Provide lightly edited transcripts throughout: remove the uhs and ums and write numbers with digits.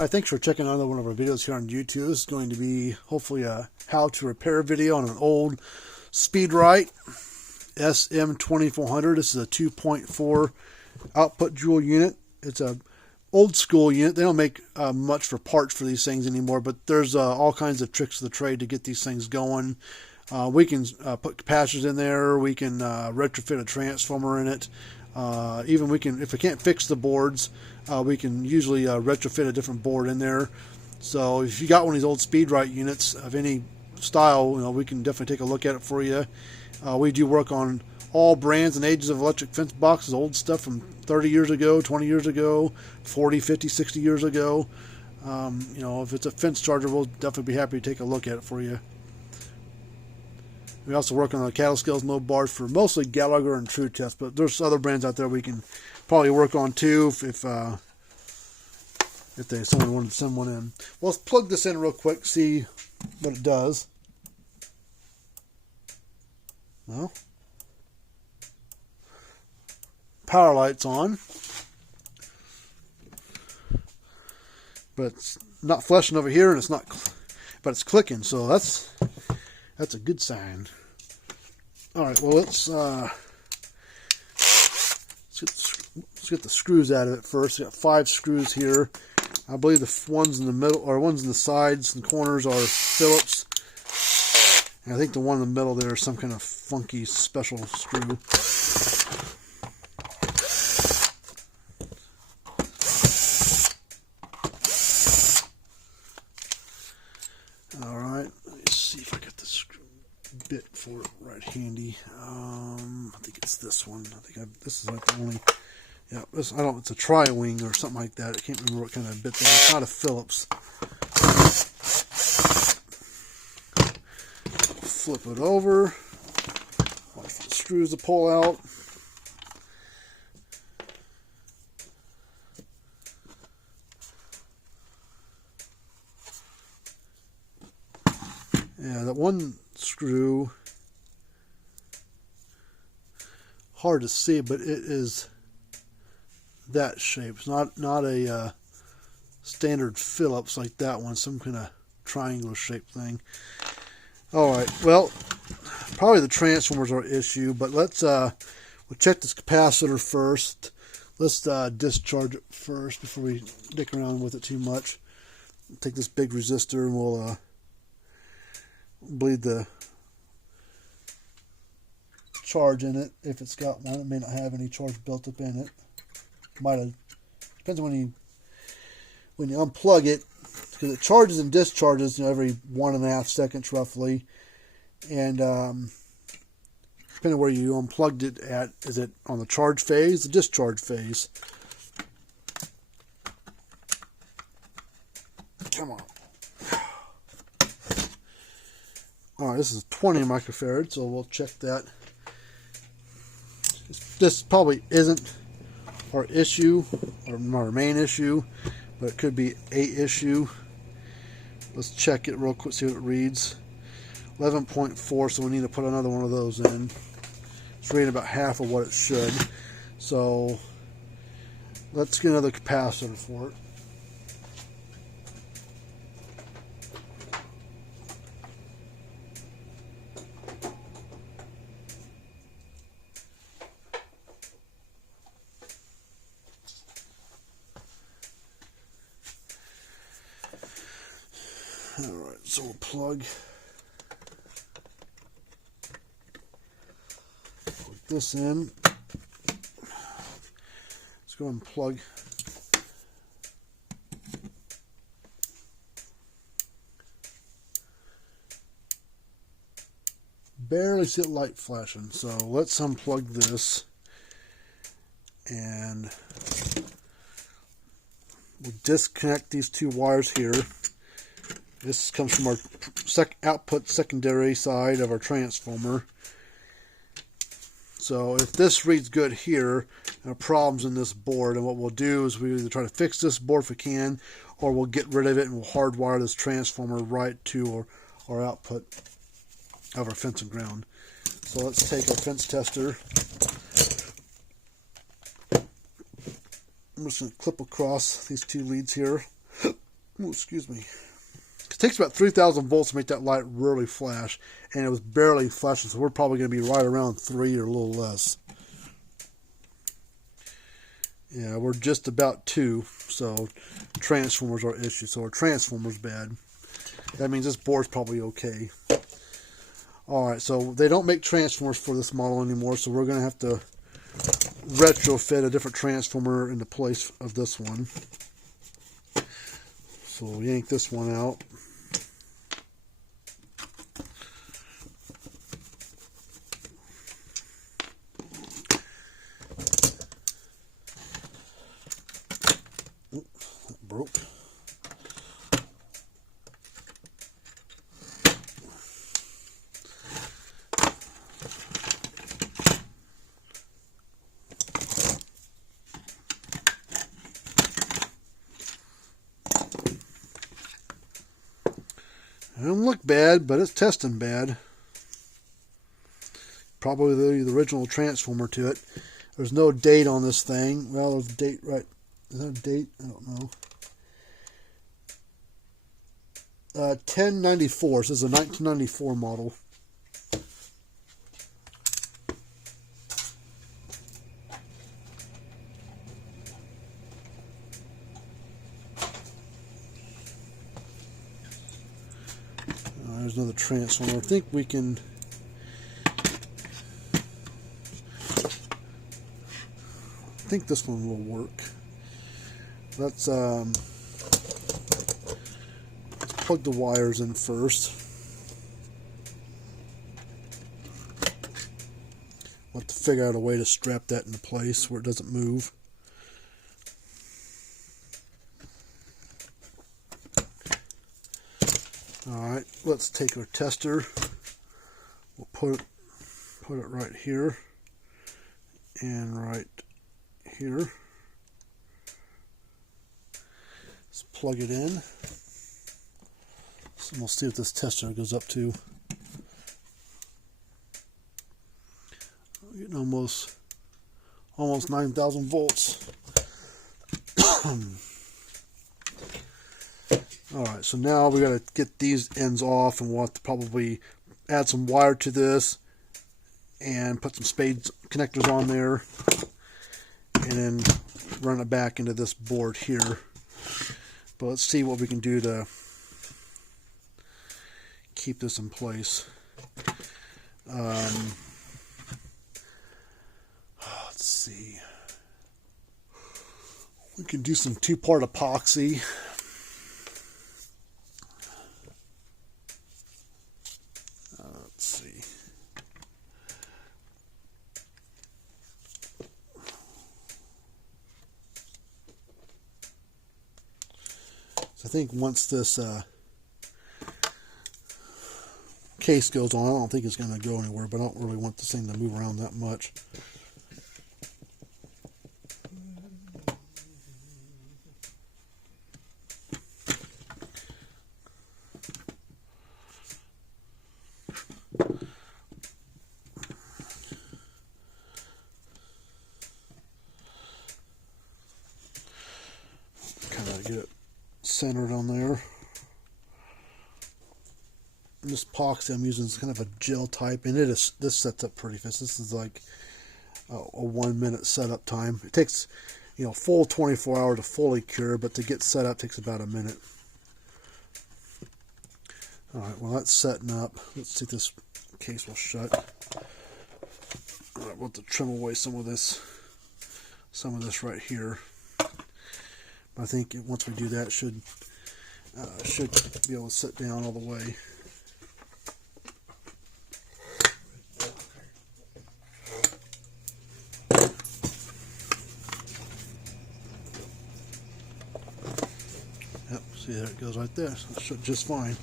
All right, thanks for checking out another one of our videos here on YouTube. This is going to be hopefully a how to repair video on an old Speedrite SM 2400. This is a 2.4 output joule unit. It's a old school unit. They don't make much for parts for these things anymore, but there's all kinds of tricks of the trade to get these things going. We can put capacitors in there. We can retrofit a transformer in it. Even we can, if we can't fix the boards, we can usually retrofit a different board in there. So if you got one of these old Speedrite units of any style, we can definitely take a look at it for you. We do work on all brands and ages of electric fence boxes, old stuff from 30 years ago, 20 years ago, 40, 50, 60 years ago. If it's a fence charger, we'll definitely be happy to take a look at it for you. We also work on the cattle scales low bars for mostly Gallagher and True Test, but there's other brands out there we can probably work on too if someone wanted to send one in. Well, let's plug this in real quick, see what it does. Well, power light's on, but it's not flashing over here, and it's not, but it's clicking, so that's a good sign. All right, well let's get the screws out of it first. We got 5 screws here. I believe the ones in the middle, or ones in the sides and corners, are Phillips. And I think the one in the middle there is some kind of funky special screw. All right, let me see if I got the screw bit for it right handy. I think it's this one. This is like the only. Yeah, it's a tri-wing or something like that. I can't remember what kind of bit that is. It's not a Phillips. Flip it over. Watch for the screws to pull out. Yeah, that one screw, hard to see, but it is that shape. It's not a standard Phillips like that one, some kind of triangular shaped thing. All right, well, probably the transformers are an issue, but we'll check this capacitor first. Let's discharge it first before we dick around with it too much. Take this big resistor and we'll bleed the charge in it if it's got one. It may not have any charge built up in it. Might have. Depends on when you unplug it, because it charges and discharges every 1.5 seconds roughly, and depending on where you unplugged it at, is it on the charge phase, the discharge phase? Come on. All right, this is 20 microfarad, so we'll check that. This probably isn't our issue, or our main issue, but it could be a issue. Let's check it real quick, see what it reads. 11.4, so we need to put another one of those in. It's reading about half of what it should. So let's get another capacitor for it. Alright, so we'll plug this in. Let's go and plug barely see the light flashing, so let's unplug this and we'll disconnect these 2 wires here. This comes from our output secondary side of our transformer. So if this reads good here, there are problems in this board, and what we'll do is we either try to fix this board if we can, or we'll get rid of it and we'll hardwire this transformer right to our output of our fence and ground. So let's take our fence tester. I'm just going to clip across these 2 leads here. Ooh, excuse me. It takes about 3,000 volts to make that light really flash, and it was barely flashing, so we're probably going to be right around 3 or a little less. Yeah, we're just about 2, so transformers are issue. So our transformer's bad. That means this board's probably okay. Alright, so they don't make transformers for this model anymore, so we're going to have to retrofit a different transformer into place of this one. So we'll yank this one out. Oop, that broke. It doesn't look bad, but it's testing bad. Probably the original transformer to it. There's no date on this thing. Well, there's a date right. Is that a date? I don't know. 1094. So this is a 1994 model. There's another transformer. I think we can. I think this one will work. Let's plug the wires in first. We'll have to figure out a way to strap that into place where it doesn't move. Alright, let's take our tester. We'll put it right here and right here. Let's plug it in. So we'll see what this tester goes up to. We're getting almost 9,000 volts. Alright, so now we got to get these ends off, and we'll have to probably add some wire to this and put some spade connectors on there and then run it back into this board here. But let's see what we can do to keep this in place. Let's see. We can do some 2-part epoxy. Let's see. So I think once this case goes on, I don't think it's going to go anywhere, but I don't really want this thing to move around that much. Kind of get it centered on there. This epoxy I'm using is kind of a gel type, and this sets up pretty fast. This is like a 1-minute setup time. It takes, full 24 hours to fully cure, but to get set up takes about a minute. Alright, well that's setting up. Let's see if this case will shut. Alright, we'll have to trim away some of this right here. But I think once we do that, it should be able to sit down all the way. Yep, see there it goes right there. So it should just fine.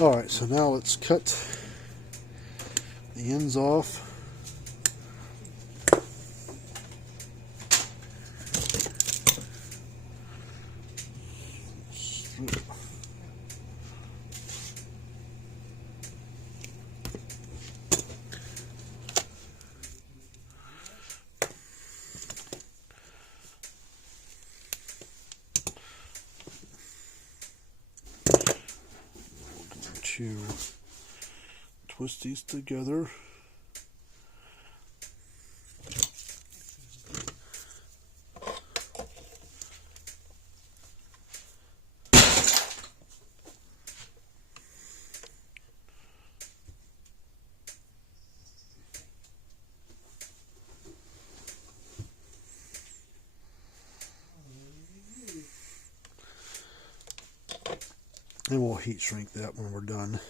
Alright, so now let's cut the ends off. to twist these together. And we'll heat shrink that when we're done.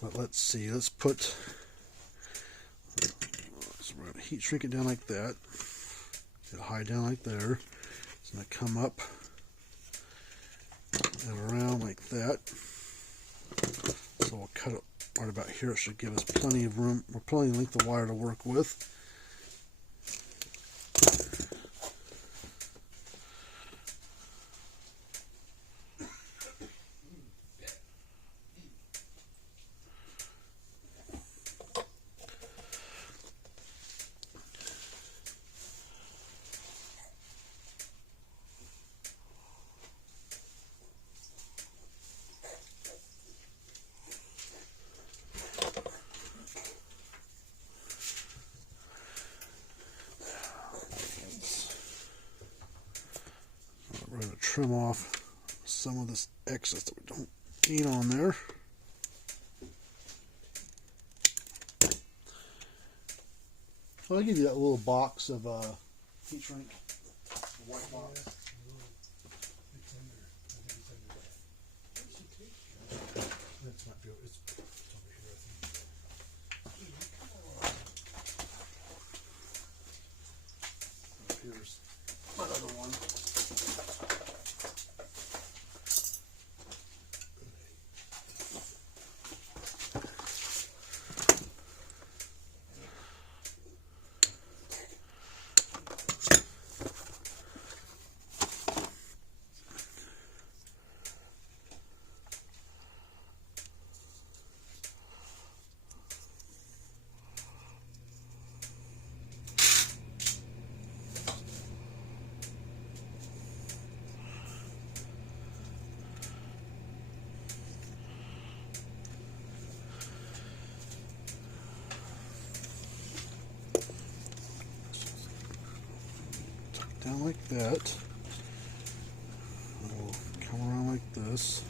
But let's see, let's going to heat shrink it down like that. It'll hide down like there. It's going to come up and around like that. So we'll cut it right about here. It should give us plenty of room, or plenty of length of wire to work with. We're going to trim off some of this excess that we don't need on there. Well, I'll give you that little box of heat shrink, the white box. That's not good. It's over here, I think. Here's my other one. Down like that. We'll come around like this.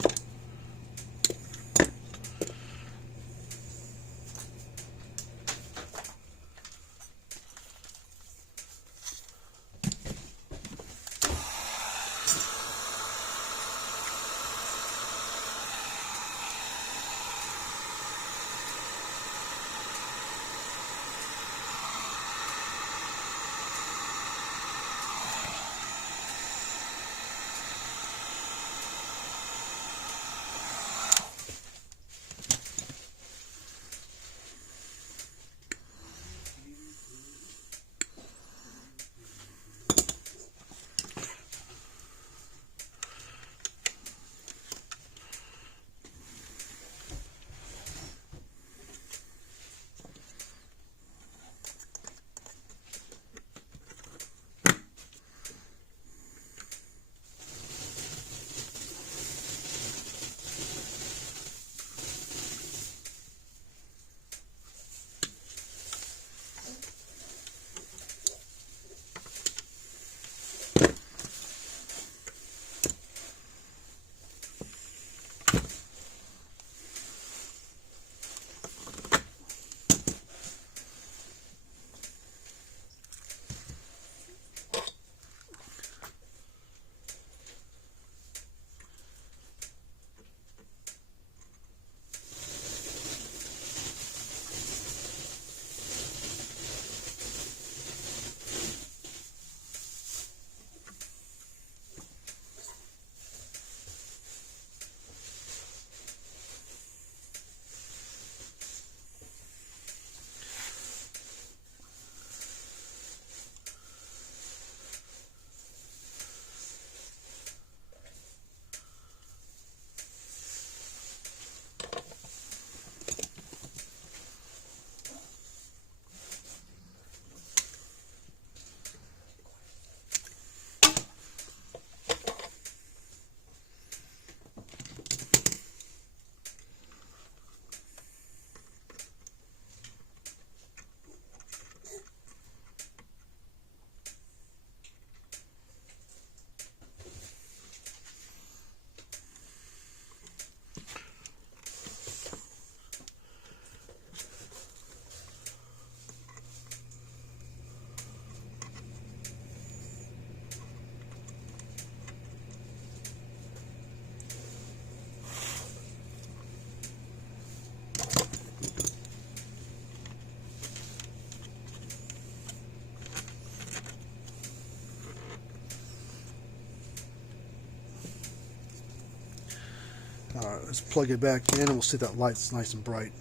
Alright, let's plug it back in and we'll see that light's nice and bright.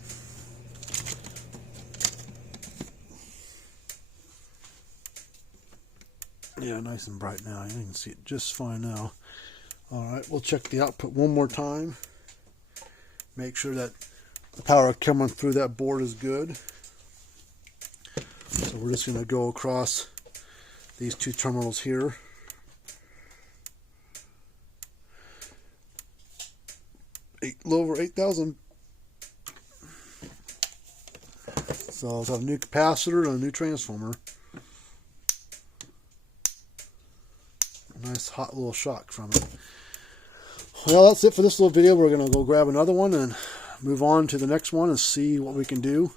Yeah, nice and bright now. You can see it just fine now. Alright, we'll check the output one more time. Make sure that the power coming through that board is good. So we're just going to go across these two terminals here. A little over 8,000. So I'll have a new capacitor and a new transformer. A nice hot little shock from it. Well, that's it for this little video. We're going to go grab another one and move on to the next one and see what we can do.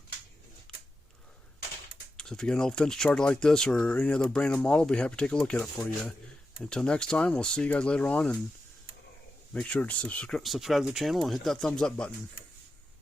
So if you get an old fence charger like this or any other brand and model, I'll be happy to take a look at it for you. Until next time, we'll see you guys later on, and make sure to subscribe to the channel and hit that thumbs up button.